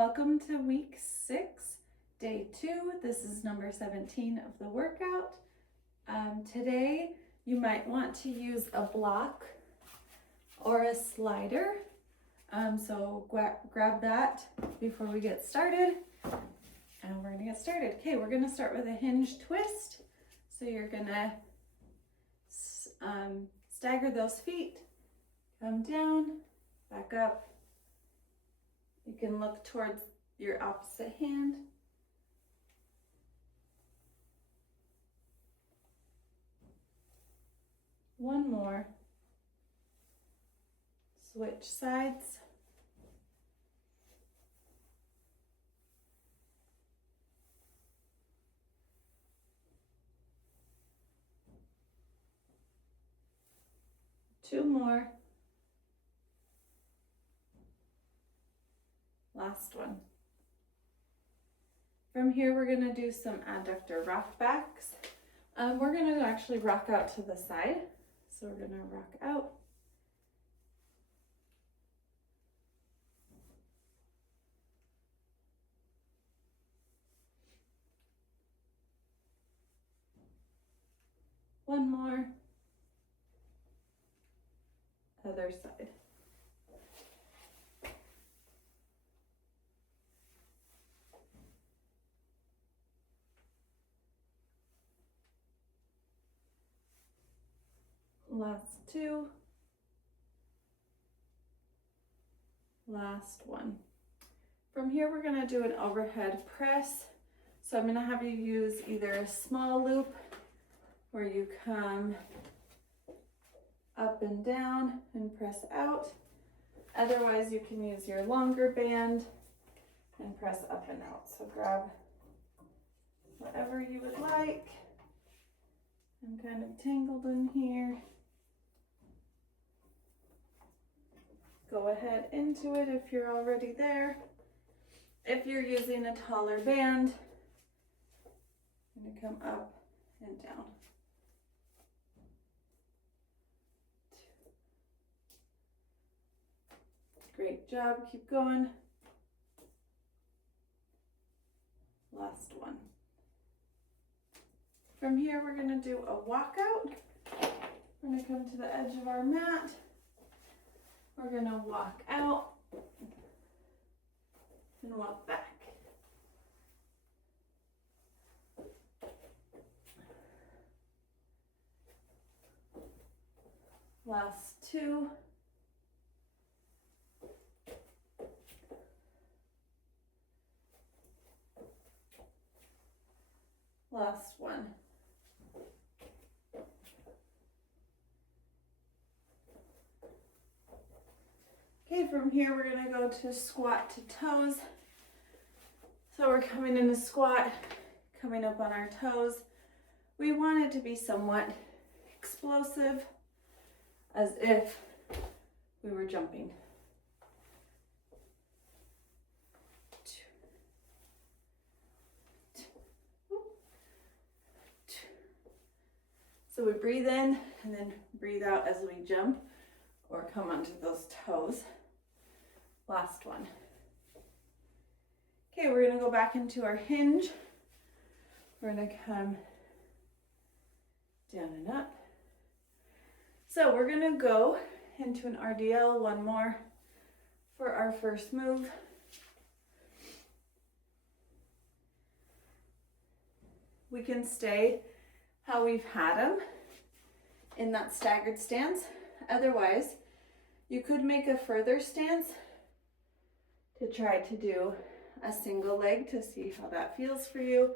Welcome to week 6, day 2. This is number 17 of the workout. Today you might want to use a block or a slider. So grab that before we get started. And we're gonna get started. Okay, we're gonna start with a hinge twist. So you're gonna stagger those feet, come down, back up. You can look towards your opposite hand. One more. Switch sides. Two more. Last one. From here, we're going to do some adductor rock backs. We're going to actually rock out to the side. So we're going to rock out. One more. Other side. Last two. Last one. From here, we're going to do an overhead press. So I'm going to have you use either a small loop where you come up and down and press out. Otherwise, you can use your longer band and press up and out. So grab whatever you would like. I'm kind of tangled in here. Go ahead into it if you're already there. If you're using a taller band, I'm going to come up and down. Great job, keep going. Last one. From here, we're going to do a walkout. We're going to come to the edge of our mat. We're going to walk out and walk back. Last two. Last one. Okay, from here we're going to go to squat to toes. So we're coming in a squat, coming up on our toes. We want it to be somewhat explosive, as if we were jumping. So we breathe in and then breathe out as we jump or come onto those toes. Last one. Okay, we're going to go back into our hinge. We're going to come down and up. So we're going to go into an RDL, one more for our first move. We can stay how we've had them in that staggered stance. Otherwise, you could make a further stance to try to do a single leg to see how that feels for you.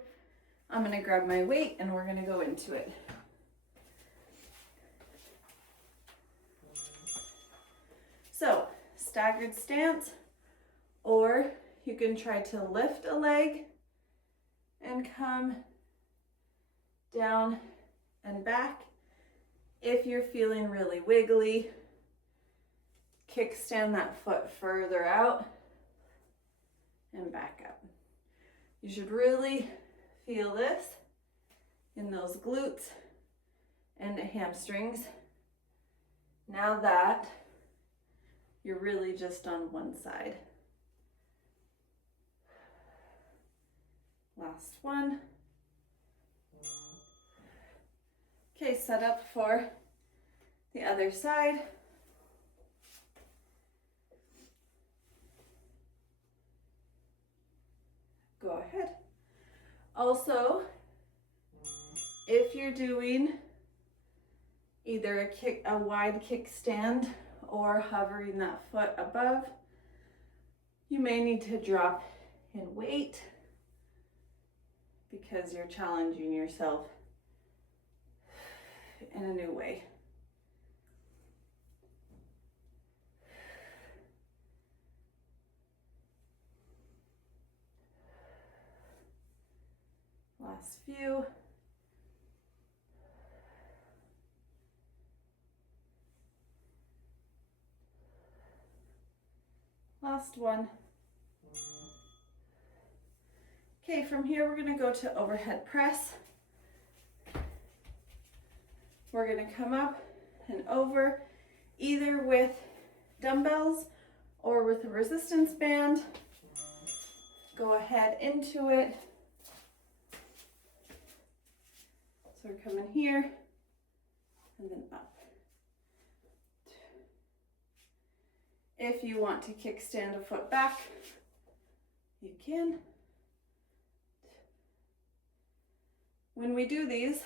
I'm going to grab my weight and we're going to go into it. So, staggered stance, or you can try to lift a leg and come down and back. If you're feeling really wiggly, kickstand that foot further out and back up. You should really feel this in those glutes and the hamstrings. Now that you're really just on one side. Last one. Okay, set up for the other side. Go ahead. Also, if you're doing either a wide kickstand or hovering that foot above, you may need to drop in weight because you're challenging yourself in a new way. Last few. Last one. Okay, from here we're going to go to overhead press. We're going to come up and over either with dumbbells or with a resistance band. Go ahead into it. So we're coming here and then up. If you want to kickstand a foot back, you can. When we do these,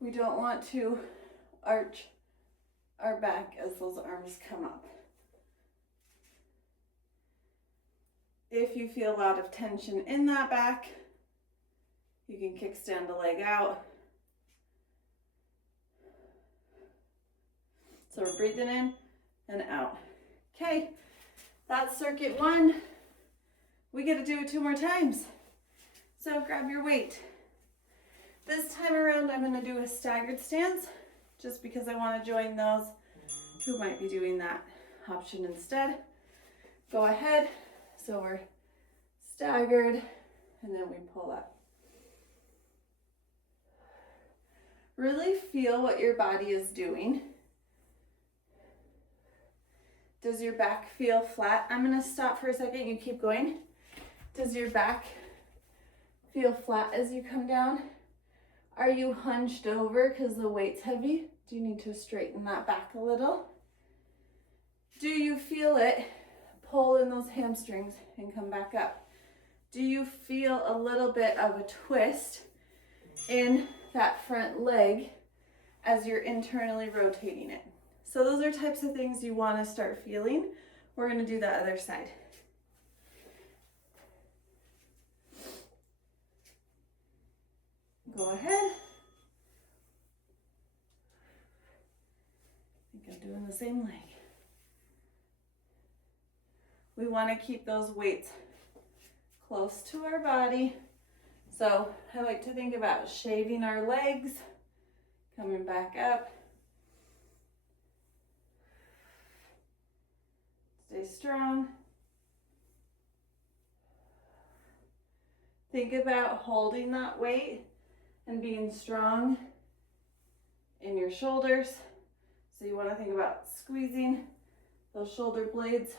we don't want to arch our back as those arms come up. If you feel a lot of tension in that back, you can kickstand a leg out. So we're breathing in and out. Okay, that's circuit 1. We get to do it 2 more times. So grab your weight. This time around, I'm going to do a staggered stance just because I want to join those who might be doing that option instead. Go ahead. So we're staggered and then we pull up. Really feel what your body is doing. Does your back feel flat? I'm going to stop for a second. You keep going. Does your back feel flat as you come down? Are you hunched over because the weight's heavy? Do you need to straighten that back a little? Do you feel it pull in those hamstrings and come back up? Do you feel a little bit of a twist in that front leg as you're internally rotating it? So those are types of things you want to start feeling. We're going to do that other side. Go ahead. I think I'm doing the same leg. We want to keep those weights close to our body. So I like to think about shaving our legs, coming back up. Stay strong. Think about holding that weight and being strong in your shoulders. So you want to think about squeezing those shoulder blades.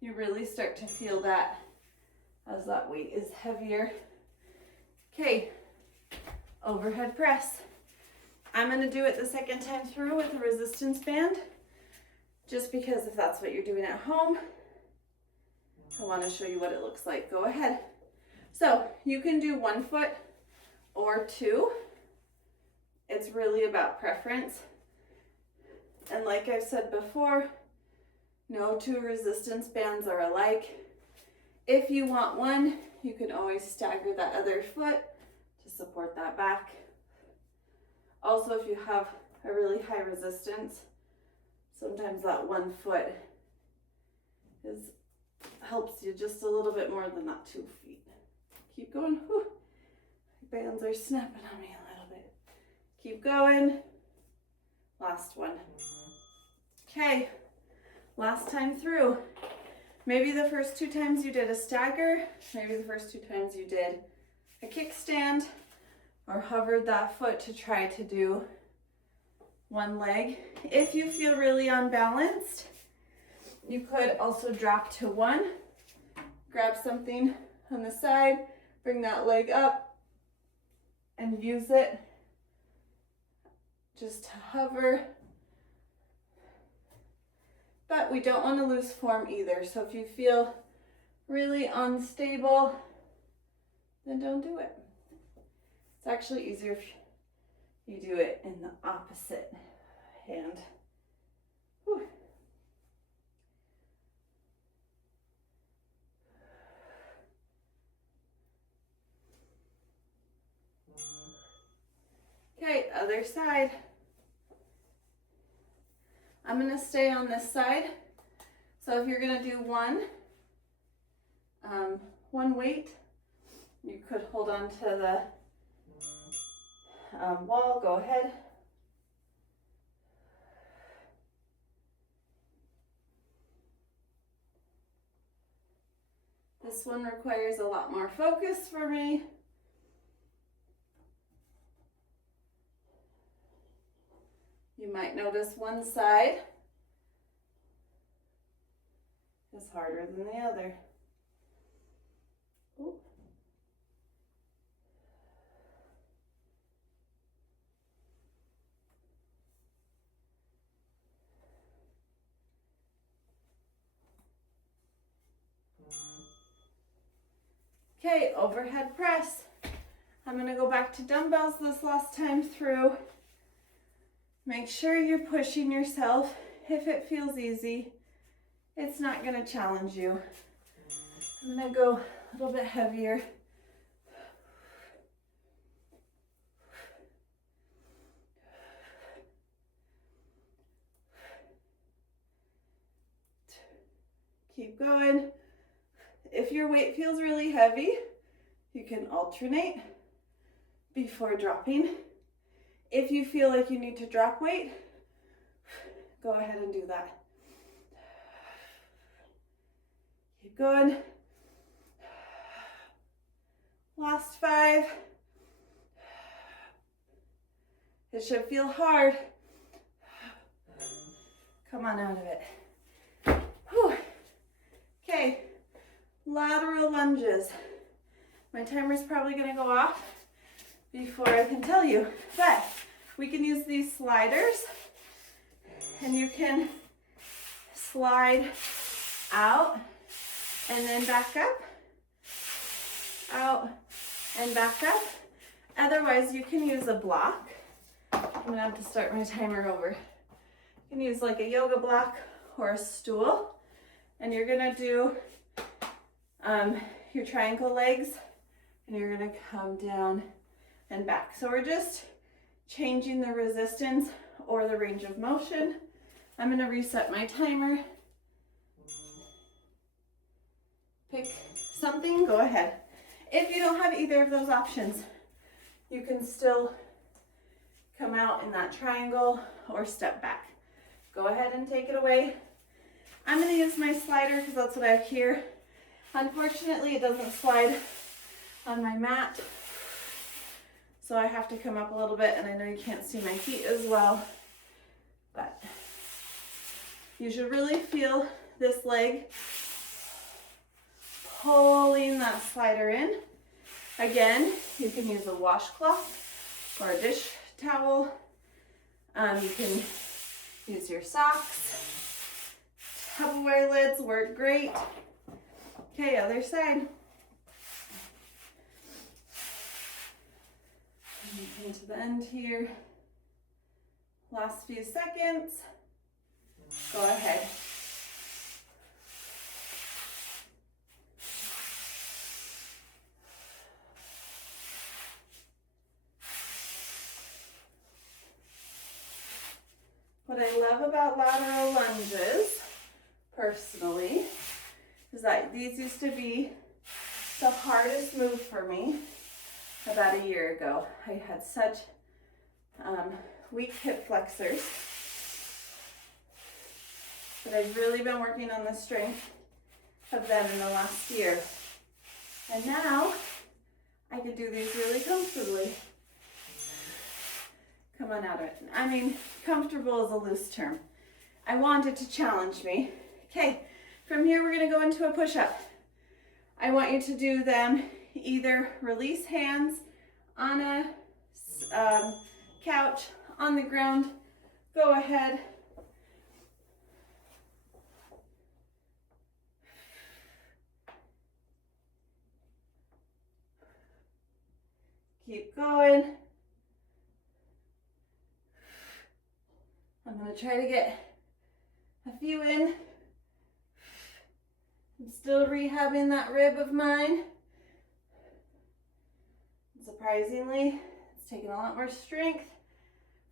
You really start to feel that as that weight is heavier. Okay, overhead press. I'm going to do it the second time through with a resistance band, just because if that's what you're doing at home, I want to show you what it looks like. Go ahead. So you can do 1 foot or 2. It's really about preference. And like I've said before, no 2 resistance bands are alike. If you want one, you can always stagger that other foot to support that back. Also, if you have a really high resistance, sometimes that 1 foot helps you just a little bit more than that 2 feet. Keep going. Whew. Bands are snapping on me a little bit. Keep going. Last one. Okay, last time through. Maybe the first 2 times you did a stagger, maybe the first 2 times you did a kickstand or hovered that foot to try to do 1 leg. If you feel really unbalanced, you could also drop to 1, grab something on the side, Bring that leg up and use it just to hover. But we don't want to lose form either. So if you feel really unstable, then don't do it. It's actually easier if you do it in the opposite hand. Whew. Okay, other side. I'm gonna stay on this side. So if you're gonna do one weight, you could hold on to the wall, go ahead. This one requires a lot more focus for me. You might notice one side is harder than the other. Ooh. Okay, overhead press. I'm going to go back to dumbbells this last time through. Make sure you're pushing yourself. If it feels easy, it's not going to challenge you. I'm going to go a little bit heavier. Keep going. If your weight feels really heavy, you can alternate before dropping. If you feel like you need to drop weight, go ahead and do that. Keep going. Last 5. It should feel hard. Come on out of it. Whew. Okay, lateral lunges. My timer's probably gonna go off before I can tell you, but we can use these sliders and you can slide out and then back up, out and back up. Otherwise, you can use a block. I'm gonna have to start my timer over. You can use like a yoga block or a stool, and you're gonna do your triangle legs, and you're gonna come down and back. So we're just changing the resistance or the range of motion. I'm gonna reset my timer. Pick something, go ahead. If you don't have either of those options, you can still come out in that triangle or step back. Go ahead and take it away. I'm gonna use my slider because that's what I have here. Unfortunately, it doesn't slide on my mat, so I have to come up a little bit, and I know you can't see my feet as well, but you should really feel this leg pulling that slider in. Again, you can use a washcloth or a dish towel. You can use your socks. Tupperware lids work great. Okay, other side. Come to the end here. Last few seconds. Go ahead. What I love about lateral lunges, personally, is that these used to be the hardest move for me about a year ago. I had such weak hip flexors, but I've really been working on the strength of them in the last year. And now I can do these really comfortably. Come on out of it. I mean, comfortable is a loose term. I want it to challenge me. Okay, from here we're gonna go into a push-up. I want you to do them either release hands on a couch, on the ground. Go ahead. Keep going. I'm going to try to get a few in. I'm still rehabbing that rib of mine. Surprisingly, it's taken a lot more strength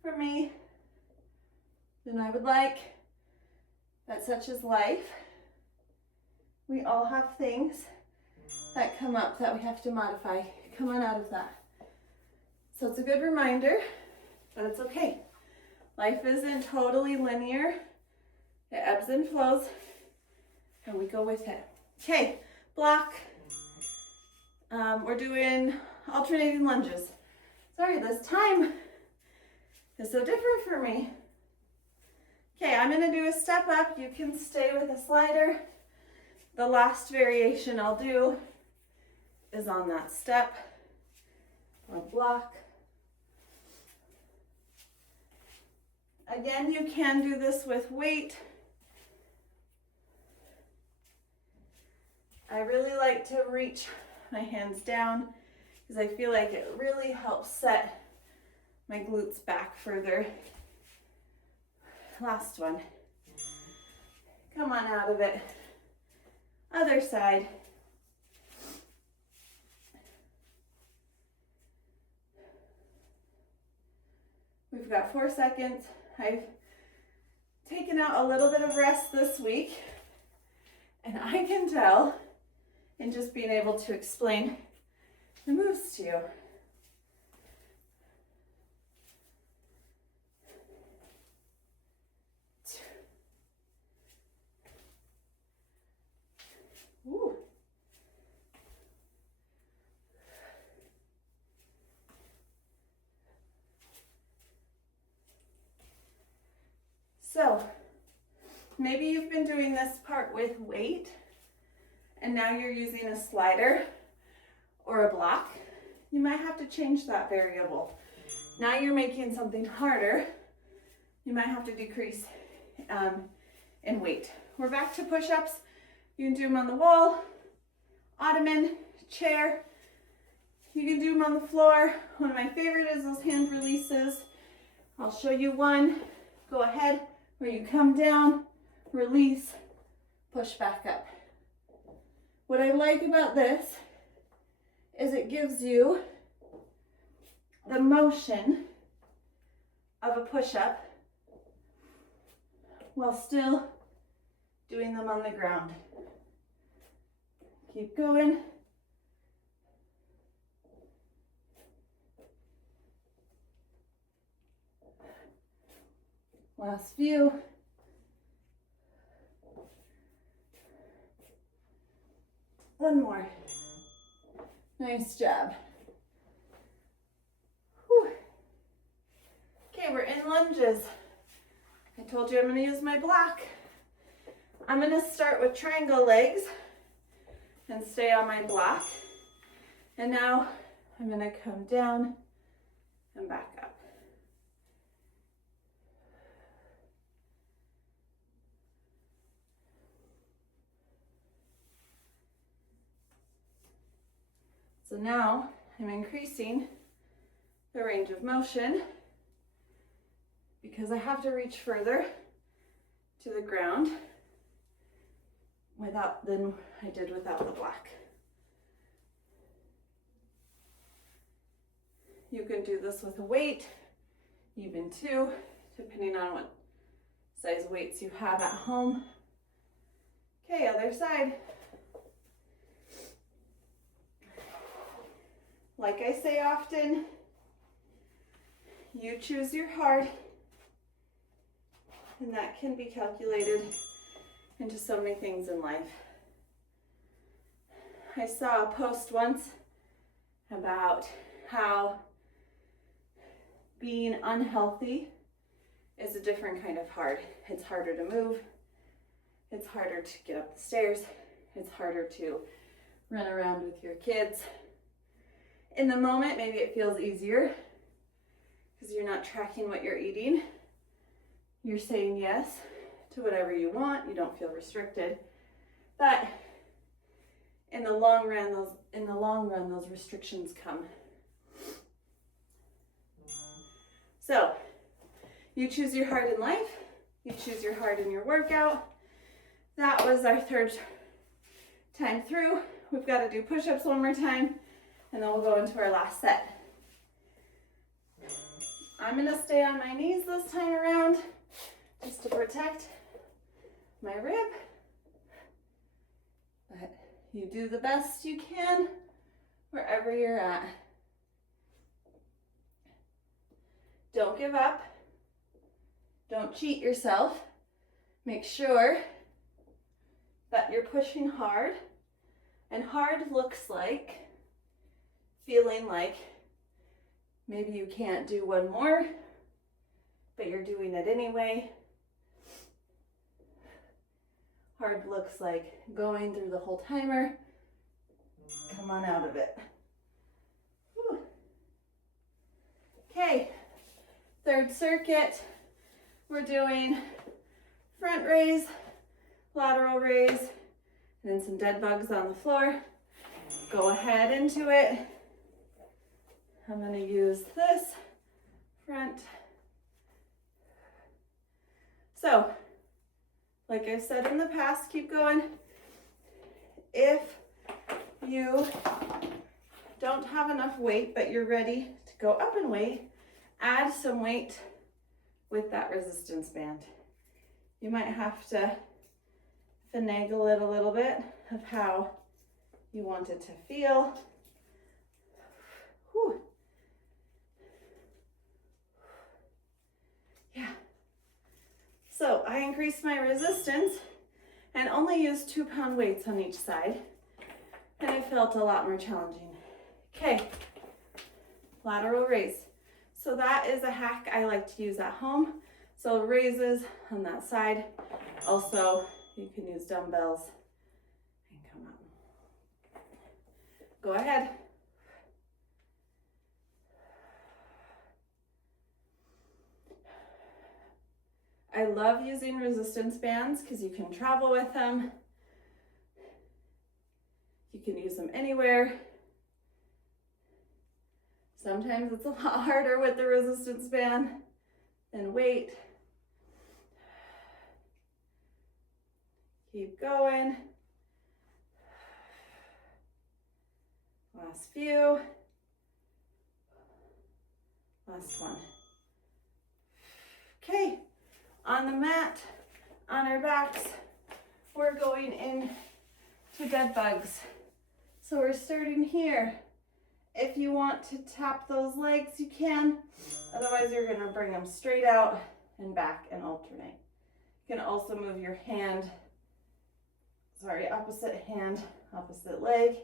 for me than I would like, but such is life. We all have things that come up that we have to modify. Come on out of that. So it's a good reminder, but it's okay. Life isn't totally linear. It ebbs and flows, and we go with it. Okay, block. We're doing alternating lunges. Sorry, this time is so different for me. Okay, I'm gonna do a step up. You can stay with a slider. The last variation I'll do is on that step or block. Again, you can do this with weight. I really like to reach my hands down because I feel like it really helps set my glutes back further. Last one. Come on out of it. Other side. We've got 4 seconds. I've taken out a little bit of rest this week, and I can tell in just being able to explain the moves to you. Ooh. So maybe you've been doing this part with weight and now you're using a slider or a block. You might have to change that variable. Now you're making something harder. You might have to decrease in weight. We're back to push-ups. You can do them on the wall, ottoman, chair. You can do them on the floor. One of my favorite is those hand releases. I'll show you one. Go ahead, where you come down, release, push back up. What I like about this is it gives you the motion of a push-up while still doing them on the ground. Keep going. Last few. One more. Nice job. Whew. Okay, we're in lunges. I told you I'm going to use my block. I'm going to start with triangle legs and stay on my block. And now I'm going to come down and back up. So now I'm increasing the range of motion because I have to reach further to the ground than I did without the block. You can do this with a weight, even two, depending on what size weights you have at home. Okay, other side. Like I say often, you choose your hard, and that can be calculated into so many things in life. I saw a post once about how being unhealthy is a different kind of hard. It's harder to move, it's harder to get up the stairs, it's harder to run around with your kids. In the moment, maybe it feels easier because you're not tracking what you're eating. You're saying yes to whatever you want. You don't feel restricted. But in the long run, those restrictions come. So, you choose your heart in life. You choose your heart in your workout. That was our third time through. We've got to do push-ups one more time, and then we'll go into our last set. I'm going to stay on my knees this time around, just to protect my rib. But you do the best you can wherever you're at. Don't give up. Don't cheat yourself. Make sure that you're pushing hard. And hard looks like feeling like maybe you can't do one more, but you're doing it anyway. Hard looks like going through the whole timer. Come on out of it. Whew. Okay, third circuit. We're doing front raise, lateral raise, and then some dead bugs on the floor. Go ahead into it. I'm going to use this front. So, like I've said in the past, keep going. If you don't have enough weight, but you're ready to go up in weight, add some weight with that resistance band. You might have to finagle it a little bit of how you want it to feel. Whew. Yeah. So I increased my resistance and only used 2-pound weights on each side, and it felt a lot more challenging. Okay, lateral raise. So that is a hack I like to use at home. So raises on that side. Also, you can use dumbbells and come up. Go ahead. I love using resistance bands because you can travel with them. You can use them anywhere. Sometimes it's a lot harder with the resistance band than weight. Keep going. Last few. Last one. Okay, on the mat, on our backs, we're going in to dead bugs. So we're starting here. If you want to tap those legs, you can. Otherwise, you're going to bring them straight out and back and alternate. You can also move your hand, opposite hand, opposite leg.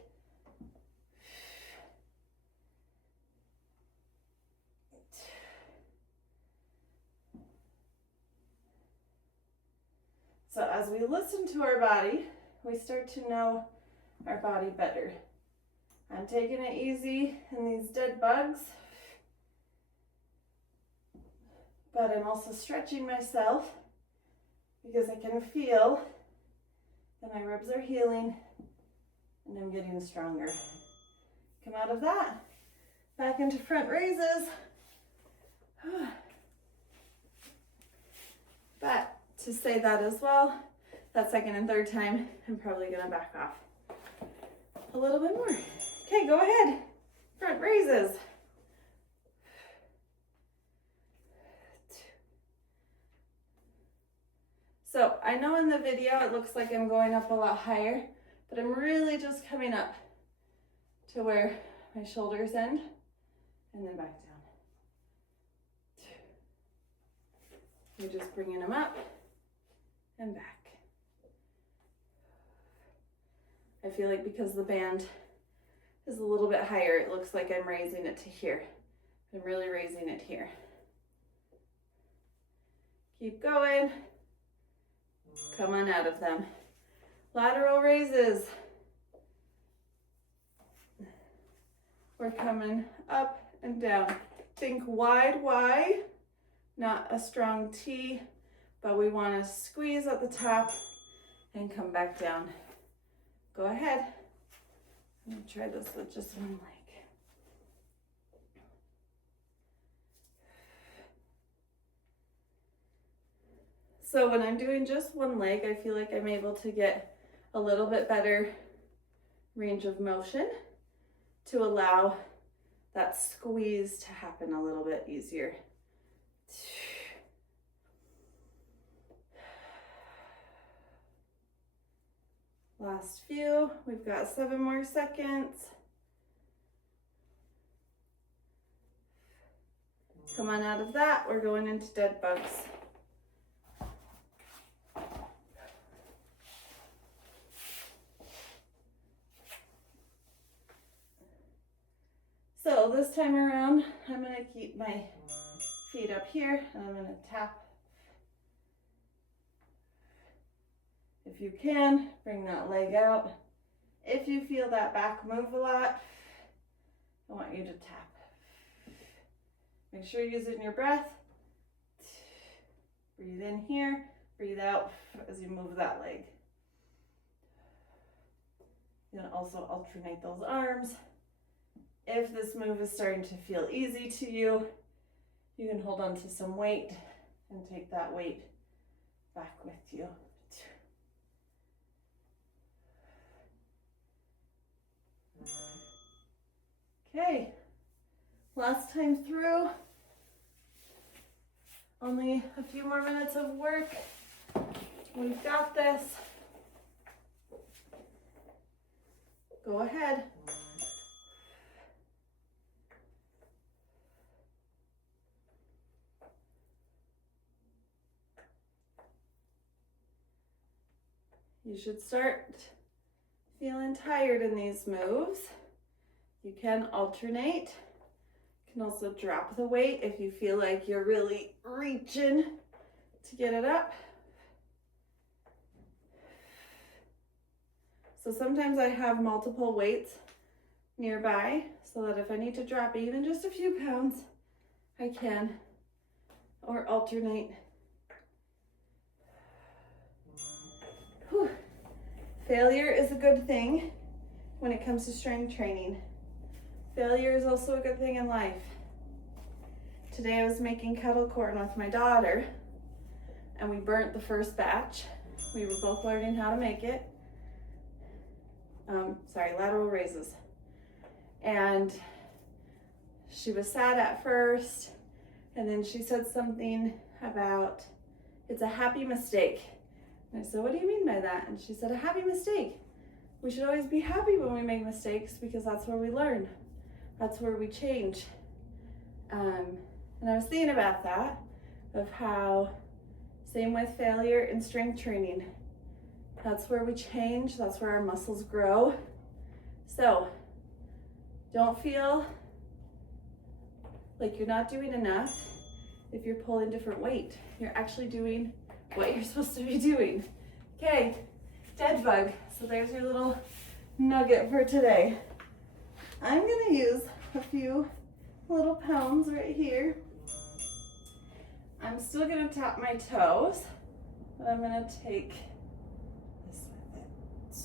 So as we listen to our body, we start to know our body better. I'm taking it easy in these dead bugs, but I'm also stretching myself because I can feel that my ribs are healing and I'm getting stronger. Come out of that, back into front raises. But to say that as well, that second and third time, I'm probably gonna back off a little bit more. Okay, go ahead. Front raises. So I know in the video it looks like I'm going up a lot higher, but I'm really just coming up to where my shoulders end and then back down. You're just bringing them up and back. I feel like because the band is a little bit higher, it looks like I'm raising it to here. I'm really raising it here. Keep going. Come on out of them. Lateral raises. We're coming up and down. Think wide Y, not a strong T, but we want to squeeze at the top and come back down. Go ahead. I'm going to try this with just one leg. So when I'm doing just one leg, I feel like I'm able to get a little bit better range of motion to allow that squeeze to happen a little bit easier. Last few, we've got 7 more seconds. Come on out of that, we're going into dead bugs. So this time around, I'm going to keep my feet up here and I'm going to tap. If you can, bring that leg out. If you feel that back move a lot, I want you to tap. Make sure you're using your breath. Breathe in here, breathe out as you move that leg. You can also alternate those arms. If this move is starting to feel easy to you, you can hold on to some weight and take that weight back with you. Okay, last time through. Only a few more minutes of work. We've got this. Go ahead. You should start feeling tired in these moves. You can alternate. You can also drop the weight if you feel like you're really reaching to get it up. So sometimes I have multiple weights nearby so that if I need to drop even just a few pounds, I can, or alternate. Whew. Failure is a good thing when it comes to strength training. Failure is also a good thing in life. Today I was making kettle corn with my daughter and we burnt the first batch. We were both learning how to make it. Lateral raises. And she was sad at first and then she said something about it's a happy mistake. And I said, what do you mean by that? And she said, a happy mistake. We should always be happy when we make mistakes because that's where we learn. That's where we change. And I was thinking about that, of how, same with failure in strength training. That's where we change, that's where our muscles grow. So, don't feel like you're not doing enough if you're pulling different weight. You're actually doing what you're supposed to be doing. Okay, dead bug. So there's your little nugget for today. I'm gonna use a few little pounds right here. I'm still gonna tap my toes, but I'm gonna take this with it.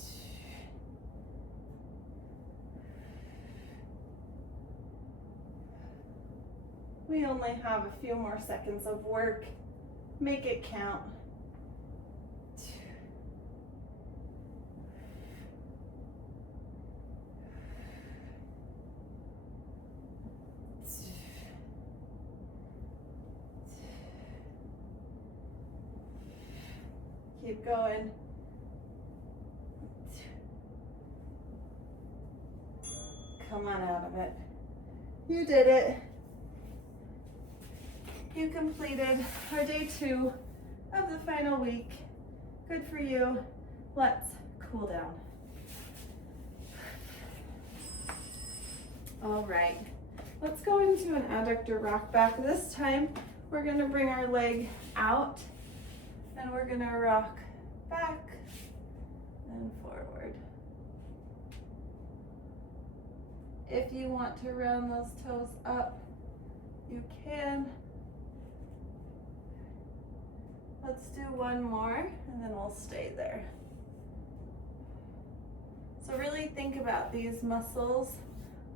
We only have a few more seconds of work. Make it count. Keep going. Come on out of it. You did it. You completed our day 2 of the final week. Good for you. Let's cool down. All right, let's go into an adductor rock back. This time, we're gonna bring our leg out and we're gonna rock back and forward. If you want to round those toes up, you can. Let's do one more and then we'll stay there. So really think about these muscles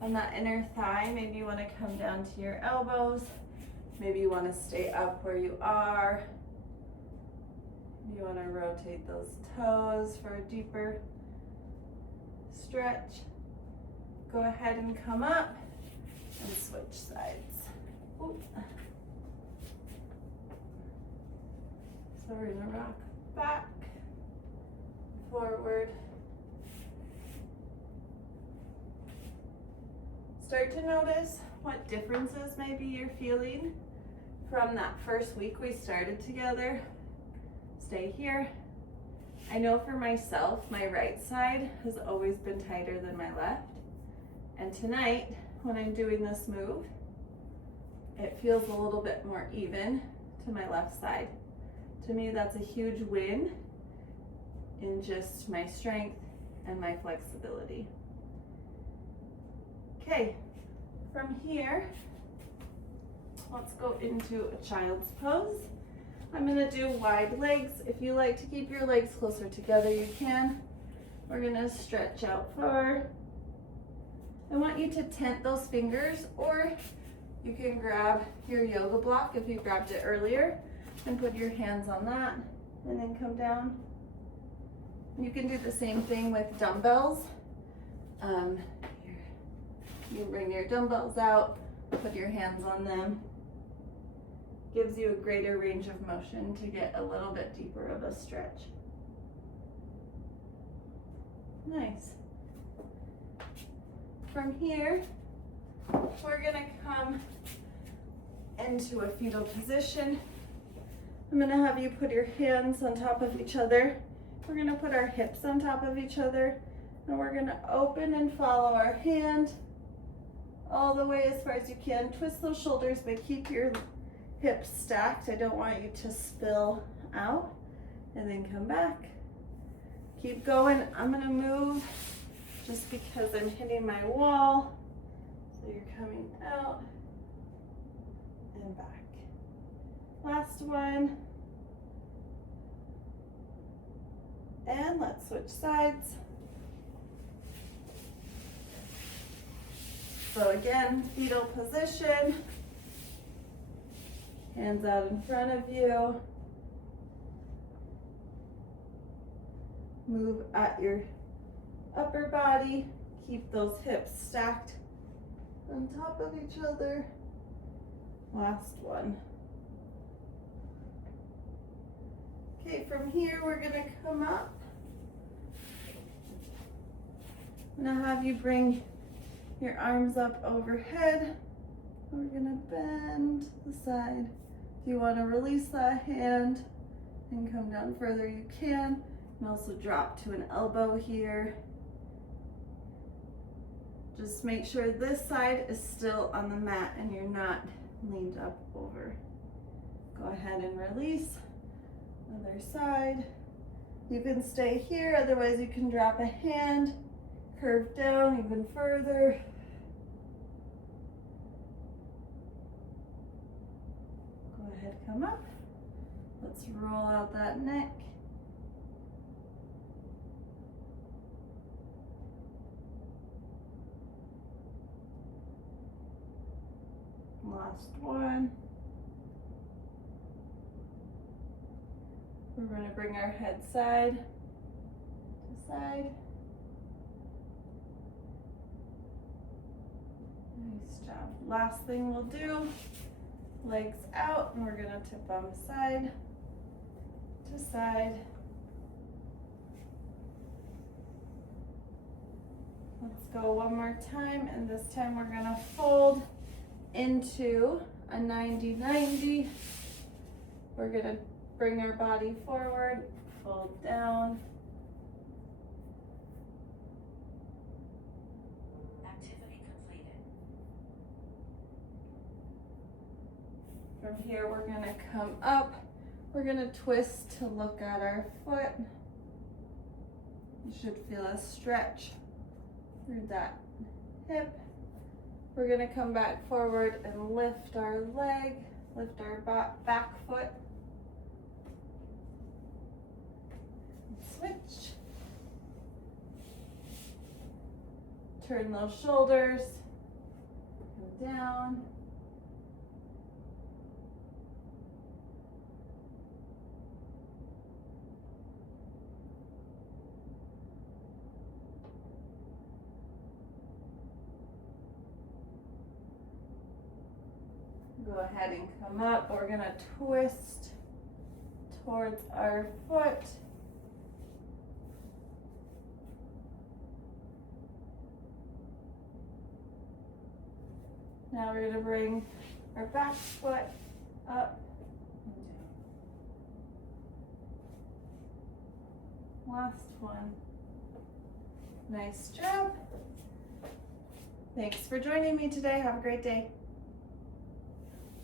on that inner thigh. Maybe you want to come down to your elbows. Maybe you want to stay up where you are. You want to rotate those toes for a deeper stretch. Go ahead and come up and switch sides. Ooh. So we're gonna rock back, forward. Start to notice what differences maybe you're feeling from that first week we started together. Stay here. I know for myself, my right side has always been tighter than my left. And tonight, when I'm doing this move, it feels a little bit more even to my left side. To me, that's a huge win in just my strength and my flexibility. Okay, from here, let's go into a child's pose. I'm gonna do wide legs. If you like to keep your legs closer together, you can. We're gonna stretch out far. I want you to tent those fingers, or you can grab your yoga block if you grabbed it earlier and put your hands on that and then come down. You can do the same thing with dumbbells. You bring your dumbbells out, put your hands on them. Gives you a greater range of motion to get a little bit deeper of a stretch. Nice. From here, we're gonna come into a fetal position. I'm gonna have you put your hands on top of each other. We're gonna put our hips on top of each other, and we're gonna open and follow our hand all the way as far as you can. Twist those shoulders, but keep your hips stacked. I don't want you to spill out. And then come back. Keep going. I'm gonna move just because I'm hitting my wall. So you're coming out and back. Last one. And let's switch sides. So again, fetal position. Hands out in front of you. Move at your upper body. Keep those hips stacked on top of each other. Last one. Okay, from here we're gonna come up. I'm gonna have you bring your arms up overhead. We're gonna bend the side. If you wanna release that hand and come down further, you can. And also drop to an elbow here. Just make sure this side is still on the mat and you're not leaned up over. Go ahead and release. Other side. You can stay here, otherwise you can drop a hand, curve down even further. Go ahead, come up. Let's roll out that neck. Last one. We're going to bring our head side to side. Nice job. Last thing we'll do, legs out, and we're going to tip them side to side. Let's go one more time, and this time we're going to fold into a 90-90. We're going to bring our body forward, fold down. Activity completed. From here, we're gonna come up. We're gonna twist to look at our foot. You should feel a stretch through that hip. We're gonna come back forward and lift our leg, lift our back foot. Switch. Turn those shoulders. Come down. Go ahead and come up. We're gonna twist towards our foot. Now we're gonna bring our back foot up and down. Last one. Nice job. Thanks for joining me today. Have a great day.